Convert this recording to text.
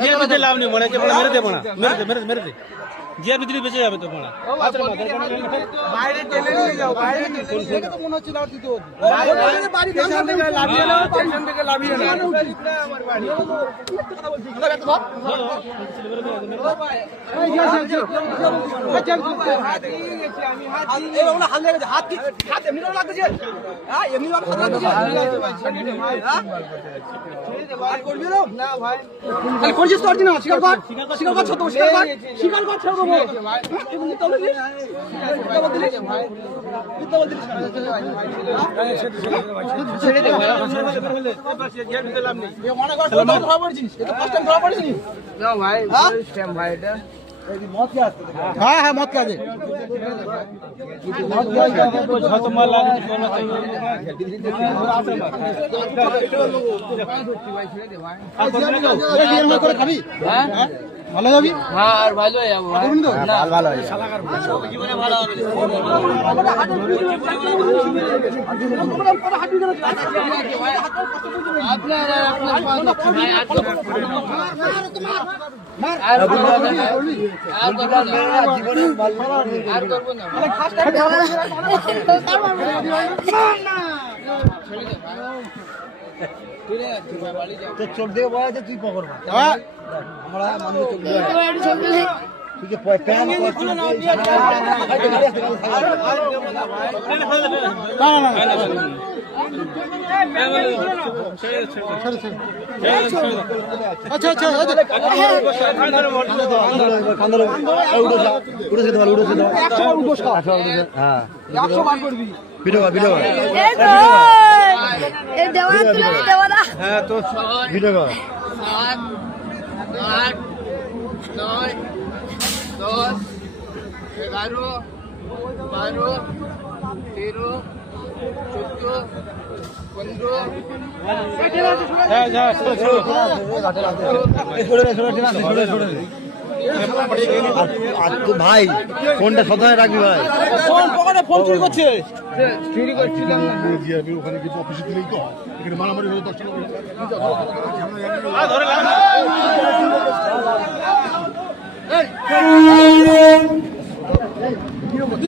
জিয়া বেঁচে লাভ নেই মনে হচ্ছে মেরে দে পোনা মেরে দে জিয়া ভিতরে বেঁচে যাবে তো পোনা বাইরে টেনে নিয়ে যাও বাইরে দেখে তো মনে হচ্ছে দাও দিতে হতো বাড়ি স্টেশন থেকে লাভিয়ে নাও স্টেশন থেকে লাভিয়ে নাও আমার বাড়ি কথা বলছি হাত এমনি লাগতেছে হ্যাঁ এমনি হাত লাগতেছে করবি না ভাই খালি করছিস তোর দিন স্বীকার কর ছোট স্বীকার কর ছোট ভাই এমনি তো বলিস ভাই তুই তো বলিস ছেড়ে দে ভাই মনে কর তো ধরা পড়ছিস এটা ফার্স্ট টাইম ধরা পড়ছিস না ভাই ফার্স্ট টাইম ভাই এটা মত কে আসছে হ্যাঁ হ্যাঁ মত কে আছে মত কে আছে যত মাল লাগে কোন তো খাবি হ্যাঁ ভালো যাবি হ্যাঁ আর ভালো যাবো না ভালো হবে শালাকার জীবনে ভালো হবে আপনার ভাই আর চোখ দিয়ে বলা তুই পকড় আমরা মানুষ চোখ দিয়ে তুই পয়সা আচ্ছা আচ্ছা ভিডিও 10, 11, 12, 13, 14, 15 ভাই ফোনটা সাবধানে রাখবি ভাই ফোন চুরি করছে চুরি করছিলাম ওখানে কিছু অফিসে দিলেই তো এখানে মারামারি হয়ে 10 টাকা